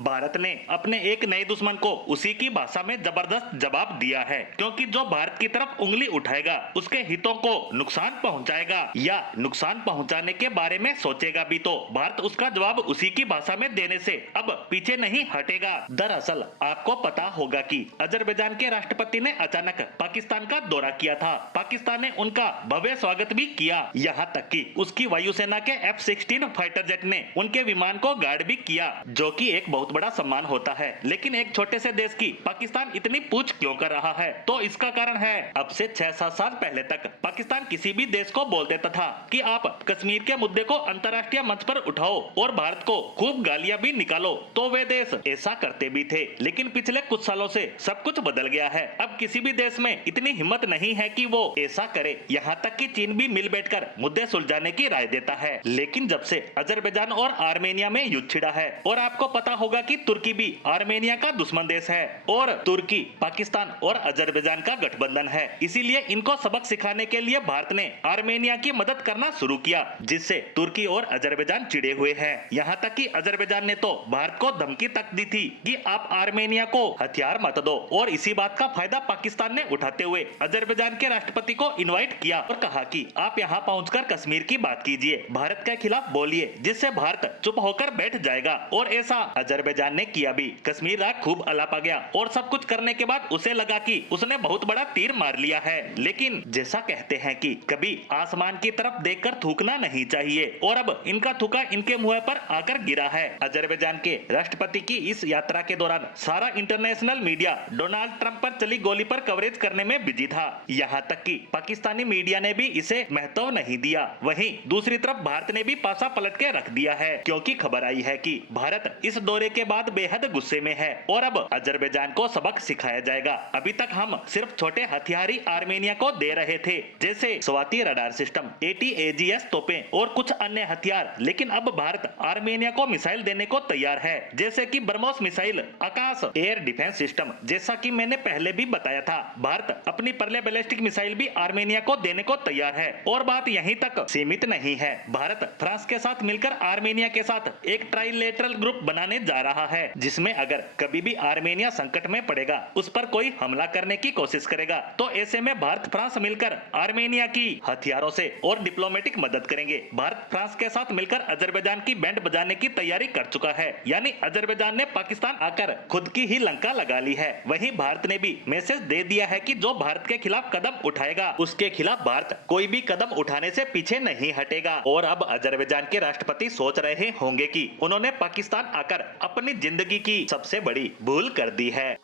भारत ने अपने एक नए दुश्मन को उसी की भाषा में जबरदस्त जवाब दिया है, क्योंकि जो भारत की तरफ उंगली उठाएगा उसके हितों को नुकसान पहुंचाएगा या नुकसान पहुंचाने के बारे में सोचेगा भी तो भारत उसका जवाब उसी की भाषा में देने से अब पीछे नहीं हटेगा। दरअसल आपको पता होगा कि अजरबैजान के राष्ट्रपति ने अचानक पाकिस्तान का दौरा किया था। पाकिस्तान ने उनका भव्य स्वागत भी किया, यहाँ तक कि उसकी वायुसेना के F-16 फाइटर जेट ने उनके विमान को गार्ड भी किया, जो कि एक बहुत बड़ा सम्मान होता है। लेकिन एक छोटे से देश की पाकिस्तान इतनी पूछ क्यों कर रहा है? तो इसका कारण है, अब से 6-7 साल पहले तक पाकिस्तान किसी भी देश को बोल देता था कि आप कश्मीर के मुद्दे को अंतर्राष्ट्रीय मंच पर उठाओ और भारत को खूब गालियां भी निकालो, तो वे देश ऐसा करते भी थे। लेकिन पिछले कुछ सालों से सब कुछ बदल गया है। अब किसी भी देश में इतनी हिम्मत नहीं है कि वो ऐसा करे। यहाँ तक कि चीन भी मिल बैठकर मुद्दे सुलझाने की राय देता है। लेकिन जब से अजरबैजान और आर्मेनिया में युद्ध छिड़ा है, और आपको पता होगा कि तुर्की भी आर्मेनिया का दुश्मन देश है और तुर्की पाकिस्तान और अजरबैजान का गठबंधन है, इसीलिए इनको सबक सिखाने के लिए भारत ने आर्मेनिया की मदद करना शुरू किया, जिससे तुर्की और अजरबैजान चिढ़े हुए हैं। यहाँ तक कि अजरबैजान ने तो भारत को धमकी तक दी थी कि आप आर्मेनिया को हथियार मत दो, और इसी बात का फायदा पाकिस्तान ने उठाते हुए अजरबैजान के राष्ट्रपति को इनवाइट किया और कहा कि आप यहाँ पहुंचकर कश्मीर की बात कीजिए, भारत के खिलाफ बोलिए, जिससे भारत चुप होकर बैठ जाएगा। और ऐसा अजरबैजान ने किया भी। कश्मीर राग खूब अलापा गया और सब कुछ करने के बाद उसे लगा कि उसने बहुत बड़ा तीर मार लिया है। लेकिन जैसा कहते हैं कि कभी आसमान की तरफ देखकर थूकना नहीं चाहिए, और अब इनका थूका इनके मुंह पर आकर गिरा है। अजरबैजान के राष्ट्रपति की इस यात्रा के दौरान सारा इंटरनेशनल मीडिया डोनाल्ड ट्रंप पर चली गोली पर कवरेज करने में बिजी था। यहाँ तक कि पाकिस्तानी मीडिया ने भी इसे महत्व नहीं दिया। वहीं दूसरी तरफ भारत ने भी पासा पलट के रख दिया है, क्योंकि खबर आई है कि भारत इस दौरे के बाद बेहद गुस्से में है और अब अजरबैजान को सबक सिखाया जाएगा। अभी तक हम सिर्फ छोटे हथियार ही आर्मेनिया को दे रहे थे, जैसे स्वाति रडार सिस्टम, ATAGS तोपें और कुछ अन्य हथियार, लेकिन अब भारत आर्मेनिया को मिसाइल देने को तैयार है, जैसे कि ब्रह्मोस मिसाइल, आकाश एयर डिफेंस सिस्टम। जैसा कि मैंने पहले भी बताया था, भारत अपनी परले बैलिस्टिक मिसाइल भी आर्मेनिया को देने को तैयार है। और बात यहीं तक सीमित नहीं है, भारत फ्रांस के साथ मिलकर आर्मेनिया के साथ एक ट्राइलेटरल ग्रुप बनाने जा रहा है, जिसमें अगर कभी भी आर्मेनिया संकट में पड़ेगा, उस पर कोई हमला करने की कोशिश करेगा, तो ऐसे में भारत फ्रांस मिलकर आर्मेनिया की हथियारों से और डिप्लोमेटिक मदद करेंगे। भारत फ्रांस के साथ मिलकर अजरबैजान की बैंड बजाने की तैयारी कर चुका है, यानी अजरबैजान ने पाकिस्तान आकर खुद की ही लंका लगा ली है। वहीं भारत ने भी मैसेज दे दिया है कि जो भारत के खिलाफ कदम उठाएगा, उसके खिलाफ भारत कोई भी कदम उठाने से पीछे नहीं हटेगा। और अब अजरबैजान के राष्ट्रपति सोच रहे होंगे कि उन्होंने पाकिस्तान आकर अपनी जिंदगी की सबसे बड़ी भूल कर दी है।